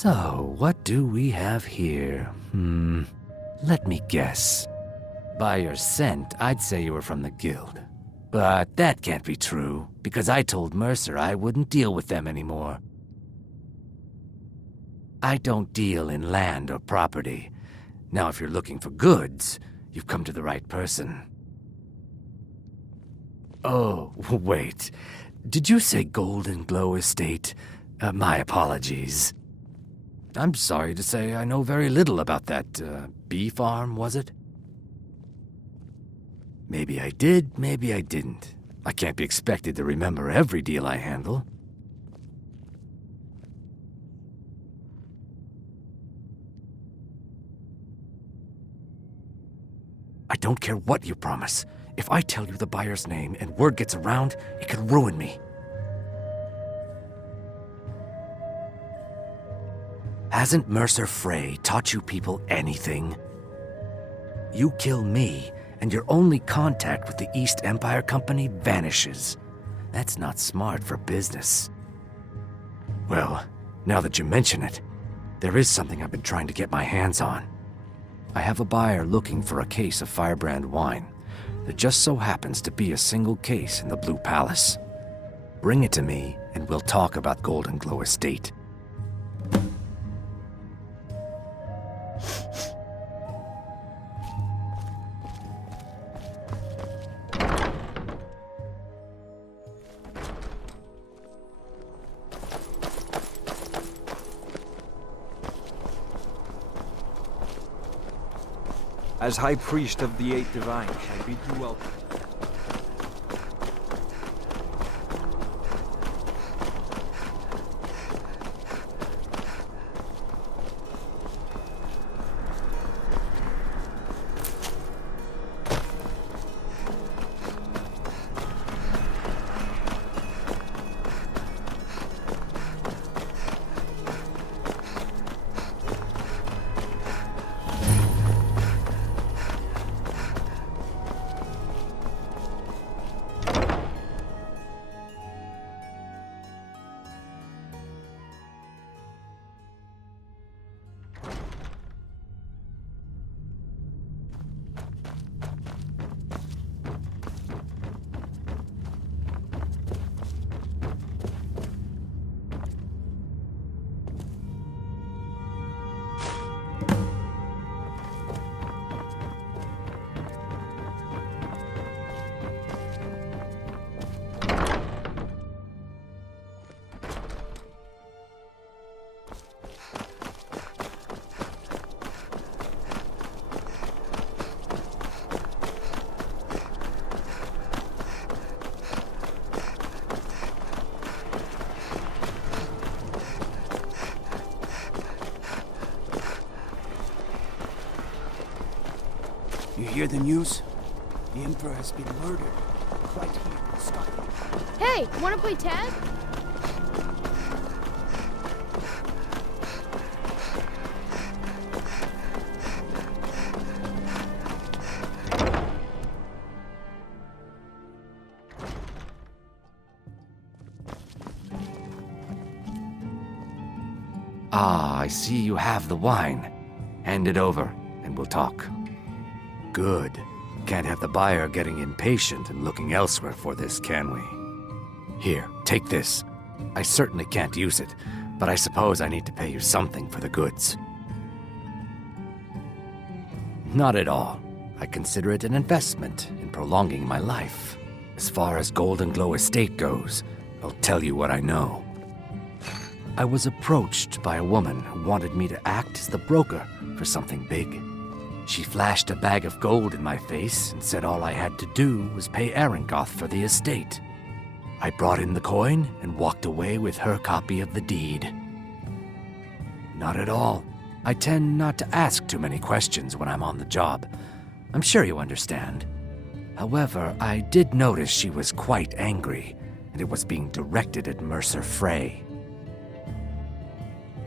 So, what do we have here? Let me guess. By your scent, I'd say you were from the guild. But that can't be true, because I told Mercer I wouldn't deal with them anymore. I don't deal in land or property. Now, if you're looking for goods, you've come to the right person. Oh, wait. Did you say Golden Glow Estate? My apologies. I'm sorry to say I know very little about that, bee farm, was it? Maybe I did, maybe I didn't. I can't be expected to remember every deal I handle. I don't care what you promise. If I tell you the buyer's name and word gets around, it could ruin me. Hasn't Mercer Frey taught you people anything? You kill me, and your only contact with the East Empire Company vanishes. That's not smart for business. Well, now that you mention it, there is something I've been trying to get my hands on. I have a buyer looking for a case of Firebrand wine. There just so happens to be a single case in the Blue Palace. Bring it to me, and we'll talk about Golden Glow Estate. As High Priest of the Eight Divines, I bid you welcome. You hear the news? The Emperor has been murdered. Right here in Skyrim. Hey, wanna play tag? Ah, I see you have the wine. Hand it over, and we'll talk. Good. Can't have the buyer getting impatient and looking elsewhere for this, can we? Here, take this. I certainly can't use it, but I suppose I need to pay you something for the goods. Not at all. I consider it an investment in prolonging my life. As far as Golden Glow Estate goes, I'll tell you what I know. I was approached by a woman who wanted me to act as the broker for something big. She flashed a bag of gold in my face and said all I had to do was pay Arangoth for the estate. I brought in the coin and walked away with her copy of the deed. Not at all. I tend not to ask too many questions when I'm on the job. I'm sure you understand. However, I did notice she was quite angry, and it was being directed at Mercer Frey.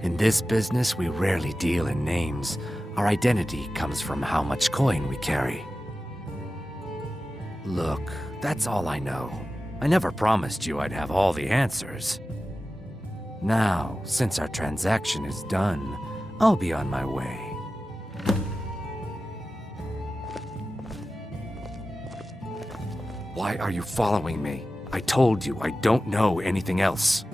In this business, we rarely deal in names. Our identity comes from how much coin we carry. Look, that's all I know. I never promised you I'd have all the answers. Now, since our transaction is done, I'll be on my way. Why are you following me? I told you I don't know anything else.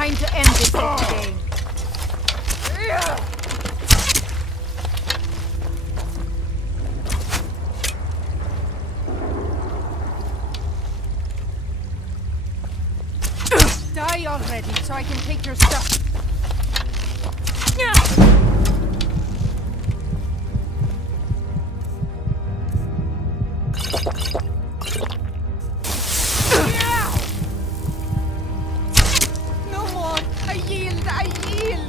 Time to end this game. Die already, so I can take your stuff. No more! I yield! I yield!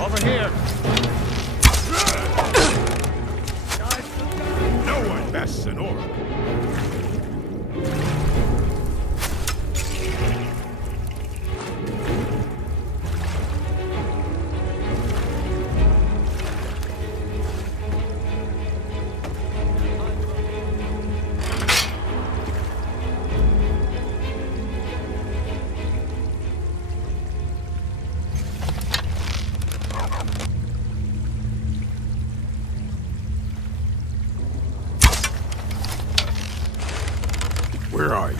Over here! No one bests an orc. Where are you?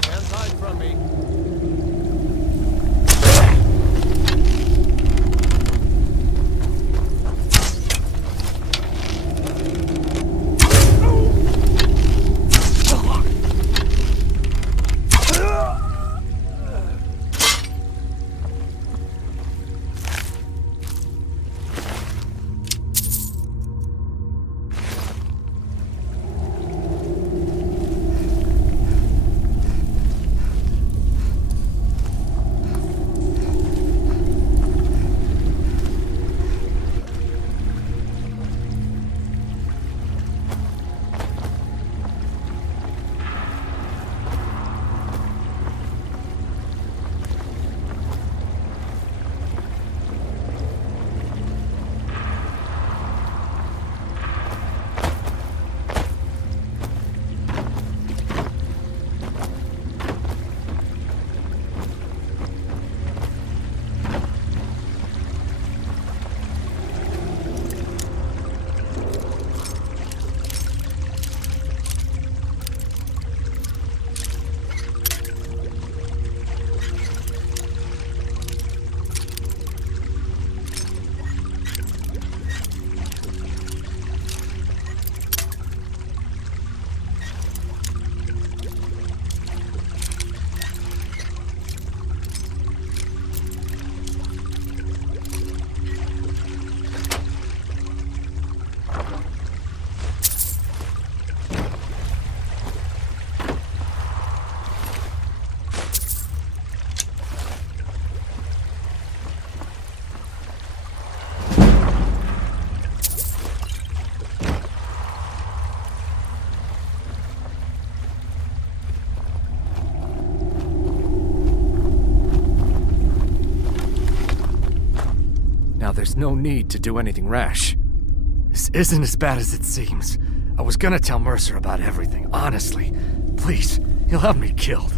Can't hide from me. there's no need to do anything rash. This isn't as bad as it seems. I was gonna tell Mercer about everything, honestly. Please, he'll have me killed.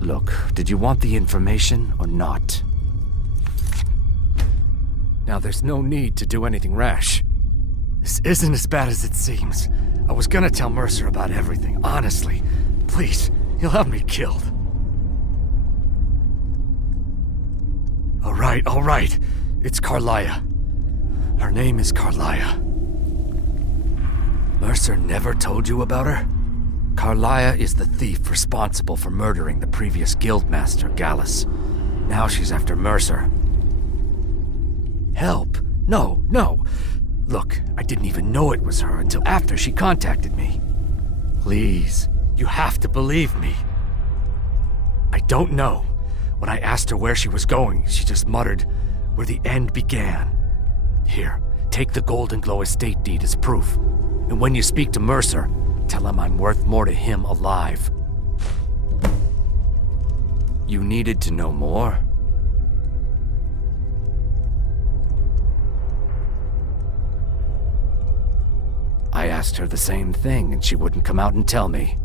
Look, did you want the information or not? Now there's no need to do anything rash. This isn't as bad as it seems. I was gonna tell Mercer about everything, honestly. Please, he'll have me killed. All right. It's Carlia. Her name is Carlia. Mercer never told you about her? Carlia is the thief responsible for murdering the previous guildmaster, Gallus. Now she's after Mercer. Help? No. Look, I didn't even know it was her until after she contacted me. Please, you have to believe me. I don't know. When I asked her where she was going, she just muttered, "Where the end began." Here, take the Golden Glow estate deed as proof. And when you speak to Mercer, tell him I'm worth more to him alive. You needed to know more? I asked her the same thing, and she wouldn't come out and tell me.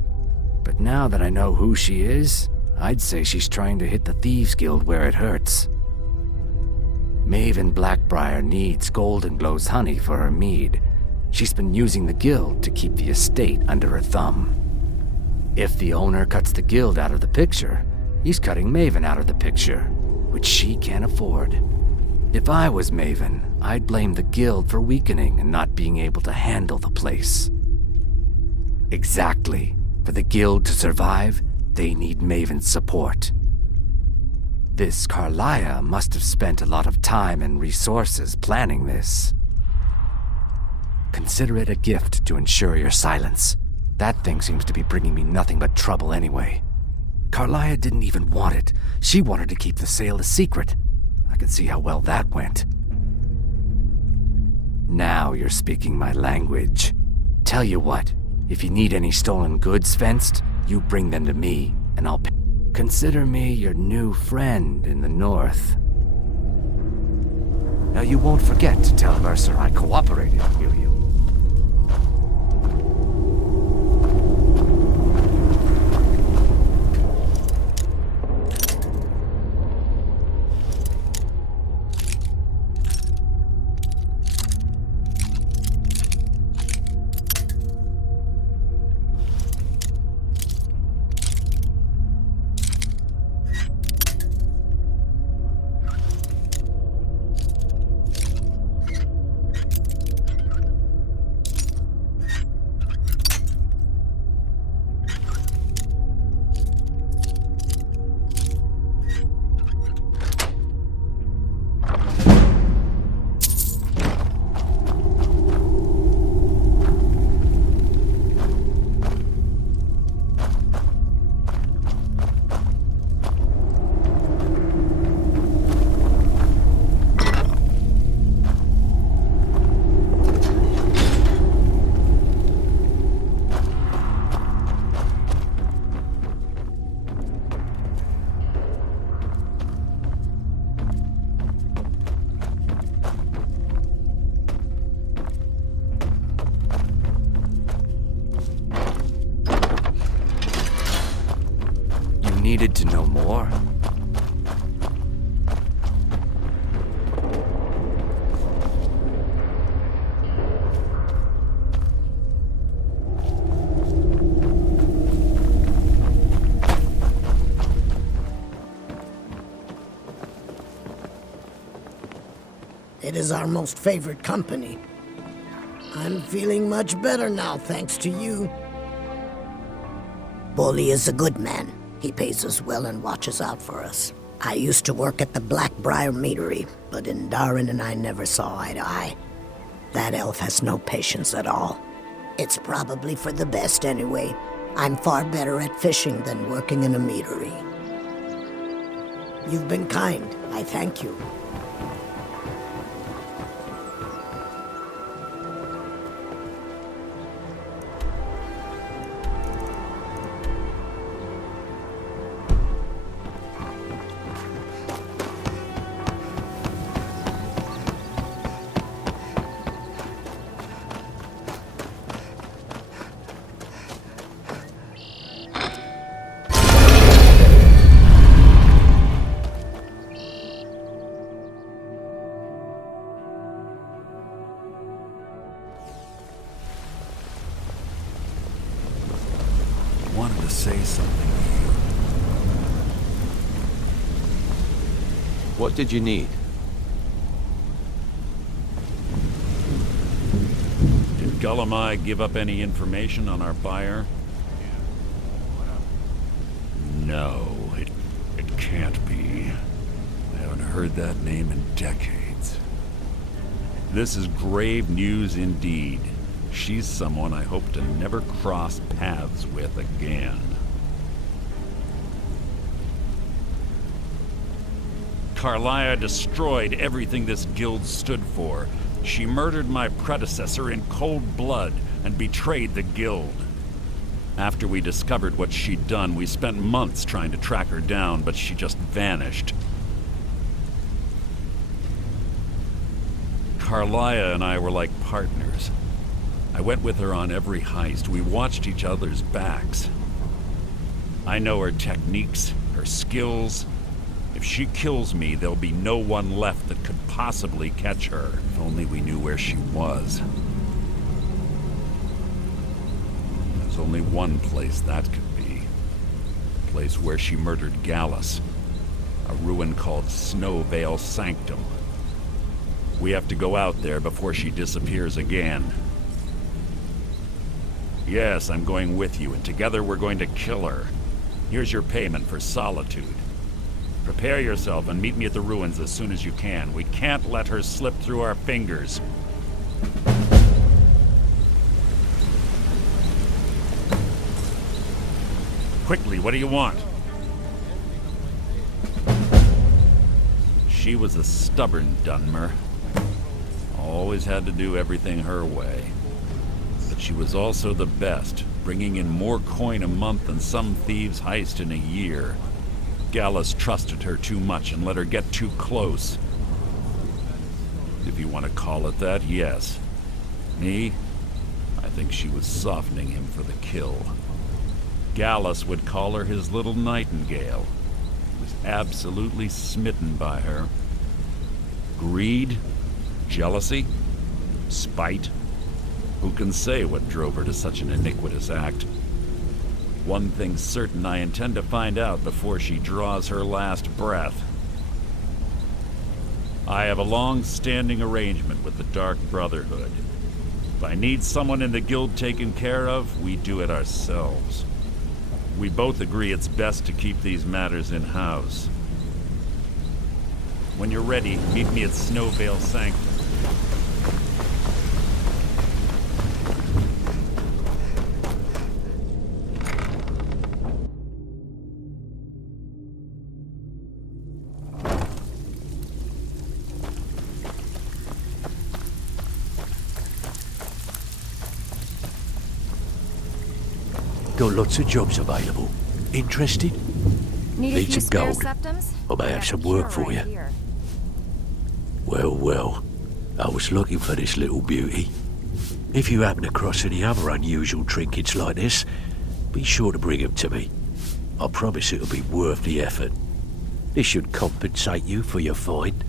But now that I know who she is, I'd say she's trying to hit the Thieves Guild where it hurts. Maven Blackbriar needs Golden Glow's honey for her mead. She's been using the guild to keep the estate under her thumb. If the owner cuts the guild out of the picture, he's cutting Maven out of the picture, which she can't afford. If I was Maven, I'd blame the guild for weakening and not being able to handle the place. Exactly. For the guild to survive, they need Maven's support. This Carlia must have spent a lot of time and resources planning this. Consider it a gift to ensure your silence. That thing seems to be bringing me nothing but trouble anyway. Carlia didn't even want it. She wanted to keep the sale a secret. I can see how well that went. Now you're speaking my language. Tell you what, if you need any stolen goods fenced, you bring them to me, and I'll pay. Consider me your new friend in the north. Now you won't forget to tell Mercer I cooperated, will you? Needed to know more? It is our most favorite company. I'm feeling much better now, thanks to you. Bully is a good man. He pays us well and watches out for us. I used to work at the Blackbriar Meadery, but Indarin and I never saw eye to eye. That elf has no patience at all. It's probably for the best anyway. I'm far better at fishing than working in a meadery. You've been kind. I thank you. to say something to you. What did you need? Did Gullamai give up any information on our buyer? No, it can't be. I haven't heard that name in decades. This is grave news indeed. She's someone I hope to never cross paths with again. Carlia destroyed everything this guild stood for. She murdered my predecessor in cold blood and betrayed the guild. After we discovered what she'd done, we spent months trying to track her down, but she just vanished. Carlia and I were like partners. I went with her on every heist. We watched each other's backs. I know her techniques, her skills. If she kills me, there'll be no one left that could possibly catch her. If only we knew where she was. There's only one place that could be. A place where she murdered Gallus. A ruin called Snowvale Sanctum. We have to go out there before she disappears again. Yes, I'm going with you, and together we're going to kill her. Here's your payment for solitude. Prepare yourself and meet me at the ruins as soon as you can. We can't let her slip through our fingers. Quickly, what do you want? She was a stubborn Dunmer. Always had to do everything her way. But she was also the best, bringing in more coin a month than some thieves heist in a year. Gallus trusted her too much and let her get too close. If you want to call it that, yes. Me? I think she was softening him for the kill. Gallus would call her his little nightingale. He was absolutely smitten by her. Greed? Jealousy? Spite? Who can say what drove her to such an iniquitous act? One thing's certain, I intend to find out before she draws her last breath. I have a long-standing arrangement with the Dark Brotherhood. If I need someone in the guild taken care of, we do it ourselves. We both agree it's best to keep these matters in-house. When you're ready, meet me at Snowvale Sanctum. Got lots of jobs available. Interested? Need some gold. Septums? I may have some work for you. Here. Well, I was looking for this little beauty. If you happen across any other unusual trinkets like this, be sure to bring them to me. I promise it'll be worth the effort. This should compensate you for your find.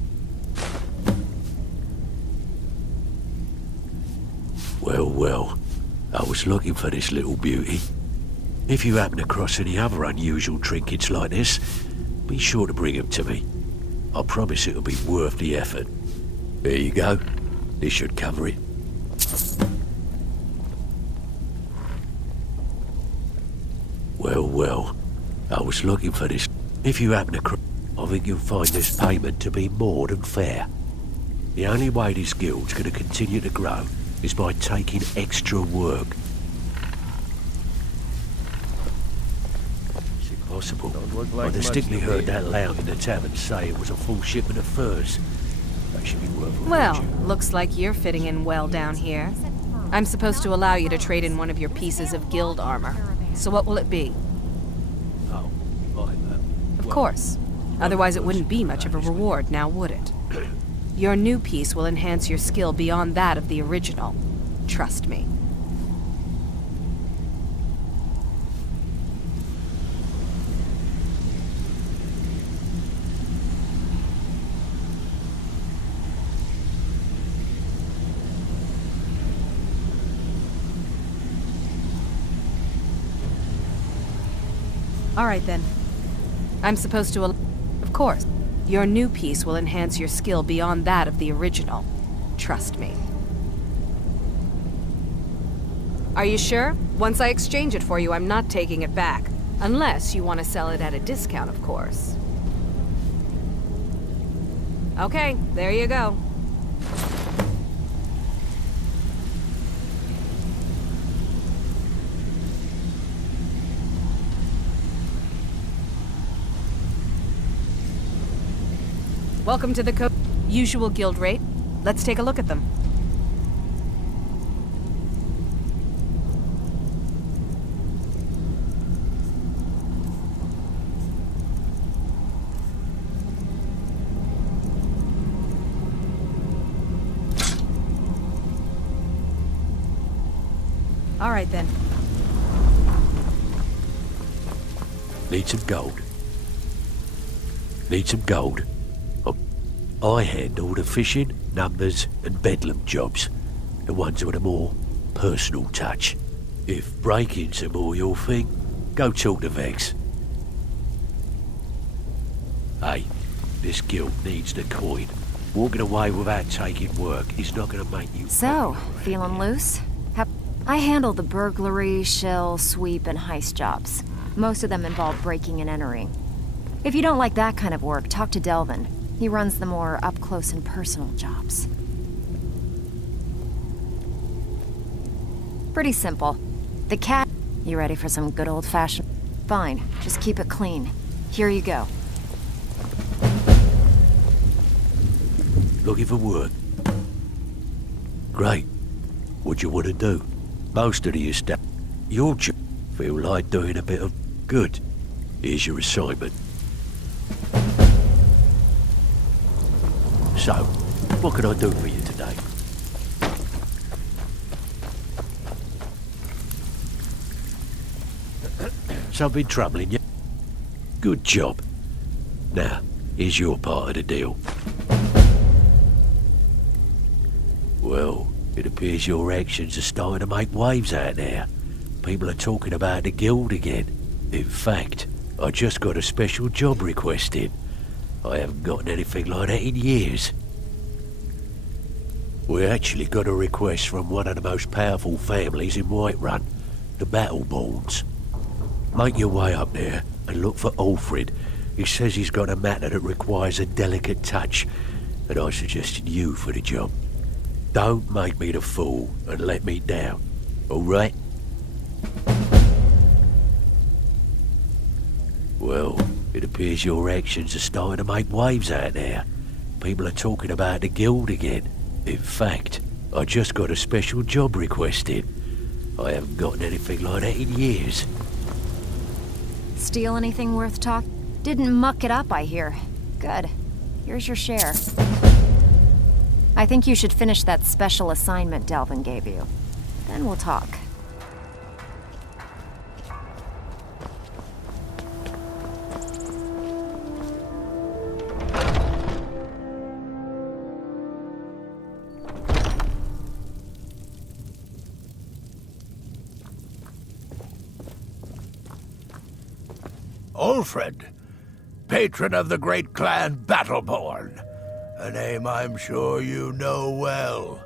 Well, I was looking for this little beauty. If you happen across any other unusual trinkets like this, be sure to bring them to me. I promise it'll be worth the effort. There you go. This should cover it. Well, I was looking for this. If you happen across, I think you'll find this payment to be more than fair. The only way this guild's going to continue to grow is by taking extra work. Is it possible? I distinctly heard that loud in the tavern say it was a full shipment of furs. That should be worth a Well, fortune. looks like you're fitting in well down here. I'm supposed to allow you to trade in one of your pieces of guild armor. So what will it be? Oh, Of course. Otherwise it wouldn't be much of a reward, now would it? Your new piece will enhance your skill beyond that of the original. Trust me. Alright then. I'm supposed to... Of course. Your new piece will enhance your skill beyond that of the original. Trust me. Are you sure? Once I exchange it for you, I'm not taking it back. Unless you want to sell it at a discount, of course. Okay, there you go. Welcome to the usual guild rate. Let's take a look at them. All right then. Need some gold. Need some gold. I handle the fishing, numbers and bedlam jobs. The ones with a more personal touch. If breaking's a more your thing, go talk to Vex. Hey, this guild needs the coin. Walking away without taking work is not gonna make you... So, feeling loose? I handle the burglary, shell, sweep, and heist jobs. Most of them involve breaking and entering. If you don't like that kind of work, talk to Delvin. He runs the more up-close and personal jobs. Pretty simple. The cat... You ready for some good old-fashioned... Fine, just keep it clean. Here you go. Looking for work? Great. What you want to do? Most of the estate... Your job... Feel like doing a bit of good. Here's your assignment. So, what can I do for you today? Something troubling you? Good job. Now, here's your part of the deal. Well, it appears your actions are starting to make waves out there. People are talking about the guild again. In fact, I just got a special job request in. I haven't gotten anything like that in years. We actually got a request from one of the most powerful families in Whiterun, the Battleborns. Make your way up there and look for Alfred. He says he's got a matter that requires a delicate touch, and I suggested you for the job. Don't make me the fool and let me down, all right? Well, it appears your actions are starting to make waves out there. People are talking about the guild again. In fact, I just got a special job request in. I haven't gotten anything like that in years. Steal anything worth Didn't muck it up, I hear. Good. Here's your share. I think you should finish that special assignment Delvin gave you. Then we'll talk. Alfred, patron of the great clan Battleborn, a name I'm sure you know well.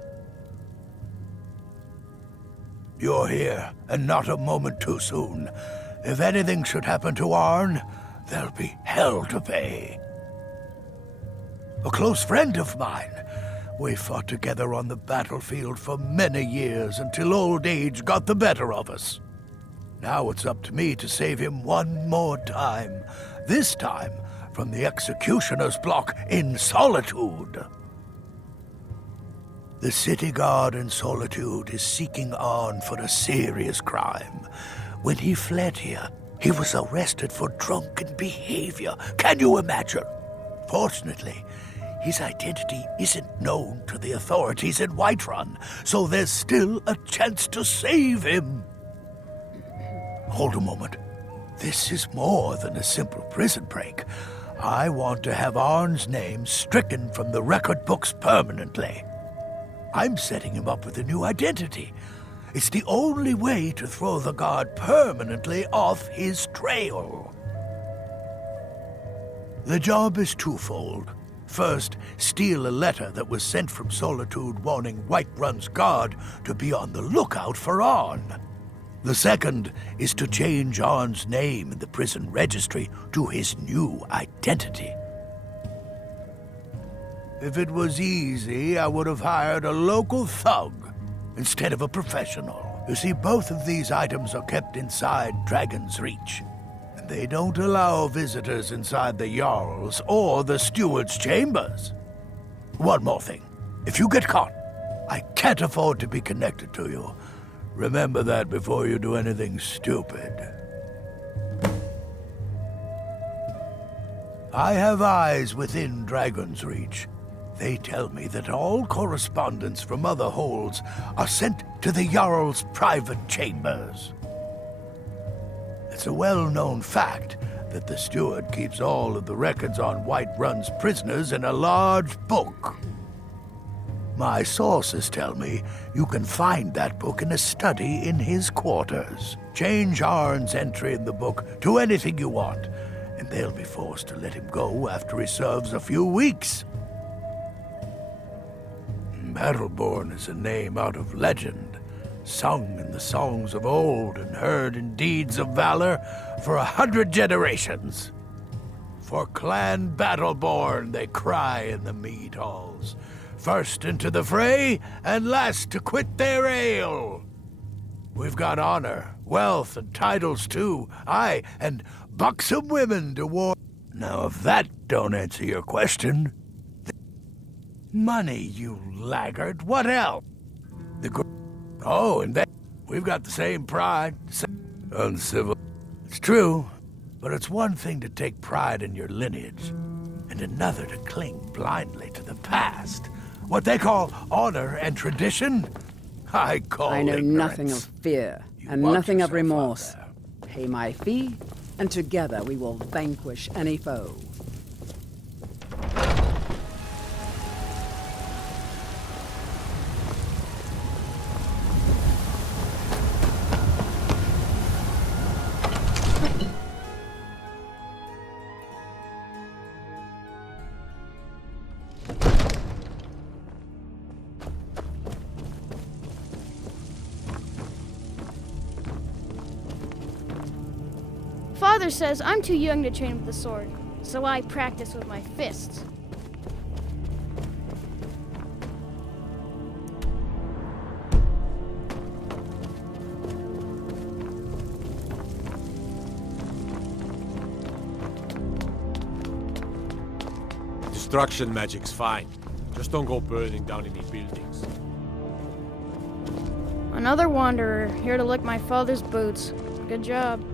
You're here, and not a moment too soon. If anything should happen to Arn, there'll be hell to pay. A close friend of mine. We fought together on the battlefield for many years until old age got the better of us. Now it's up to me to save him one more time. This time from the executioner's block in Solitude. The city guard in Solitude is seeking Arn for a serious crime. When he fled here, he was arrested for drunken behavior. Can you imagine? Fortunately, his identity isn't known to the authorities in Whiterun, so there's still a chance to save him. Hold a moment. This is more than a simple prison break. I want to have Arn's name stricken from the record books permanently. I'm setting him up with a new identity. It's the only way to throw the guard permanently off his trail. The job is twofold. First, steal a letter that was sent from Solitude warning Whiterun's guard to be on the lookout for Arn. The second is to change Arn's name in the prison registry to his new identity. If it was easy, I would have hired a local thug instead of a professional. You see, both of these items are kept inside Dragon's Reach. They don't allow visitors inside the Jarl's or the Steward's chambers. One more thing. If you get caught, I can't afford to be connected to you. Remember that before you do anything stupid. I have eyes within Dragon's Reach. They tell me that all correspondence from other holds are sent to the Jarl's private chambers. It's a well-known fact that the steward keeps all of the records on Whiterun's prisoners in a large book. My sources tell me you can find that book in a study in his quarters. Change Arn's entry in the book to anything you want, and they'll be forced to let him go after he serves a few weeks. Battleborn is a name out of legend, sung in the songs of old and heard in deeds of valor for 100 generations. For Clan Battleborn they cry in the mead halls, first into the fray and last to quit their ale. We've got honor, wealth, and titles too, aye, and buxom women to war. Now if that don't answer your question... Money, you laggard, what else? Oh, and then we've got the same pride, uncivil. It's true, but it's one thing to take pride in your lineage, and another to cling blindly to the past. What they call honor and tradition, I call I know ignorance. nothing of fear, and watch nothing of yourself remorse. out Pay my fee, and together we will vanquish any foe. Father says I'm too young to train with the sword, so I practice with my fists. Destruction magic's fine. Just don't go burning down any buildings. Another wanderer, here to lick my father's boots. Good job.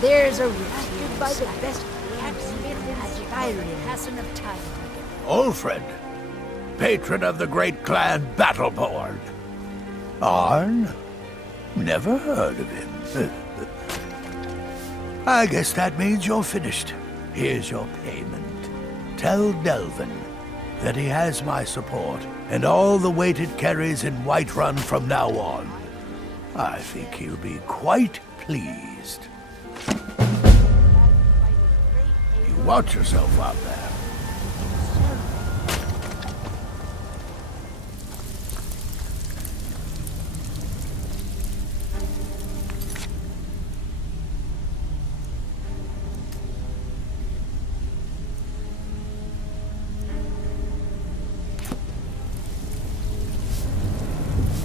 There's a route by the best blacksmith in Skyrim. Passing of time. Ulfred, patron of the great clan Battleborn. Arn? Never heard of him. I guess that means you're finished. Here's your payment. Tell Delvin that he has my support and all the weight it carries in Whiterun from now on. I think he'll be quite pleased. pleased. You watch yourself out there.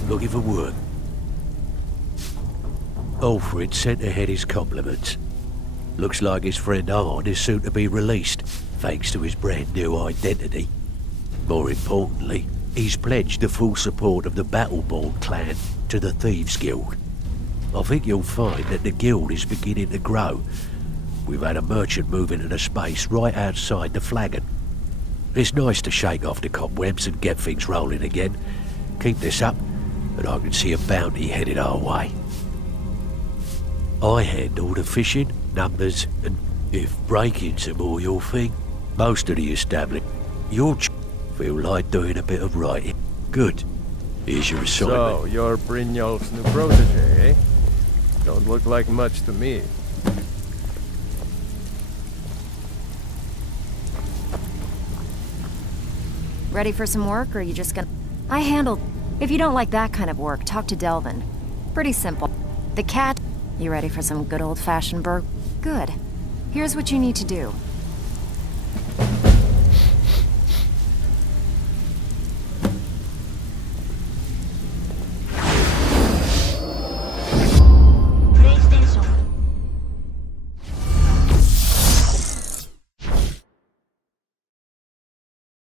Looking for work. Alfred sent ahead his compliments. Looks like his friend Arn is soon to be released, thanks to his brand new identity. More importantly, he's pledged the full support of the Battleborn clan to the Thieves Guild. I think you'll find that the guild is beginning to grow. We've had a merchant move into the space right outside the flagon. It's nice to shake off the cobwebs and get things rolling again. Keep this up, and I can see a bounty headed our way. I handle the fishing, numbers, and if break-ins are more your thing, most of the established, you'll feel like doing a bit of writing. Good. Here's your assignment. So, you're Brynjolf's new protege, eh? Don't look like much to me. Ready for some work, or are you just gonna... I handled... If you don't like that kind of work, talk to Delvin. Pretty simple. The cat... You ready for some good old-fashioned burg? Good. Here's what you need to do.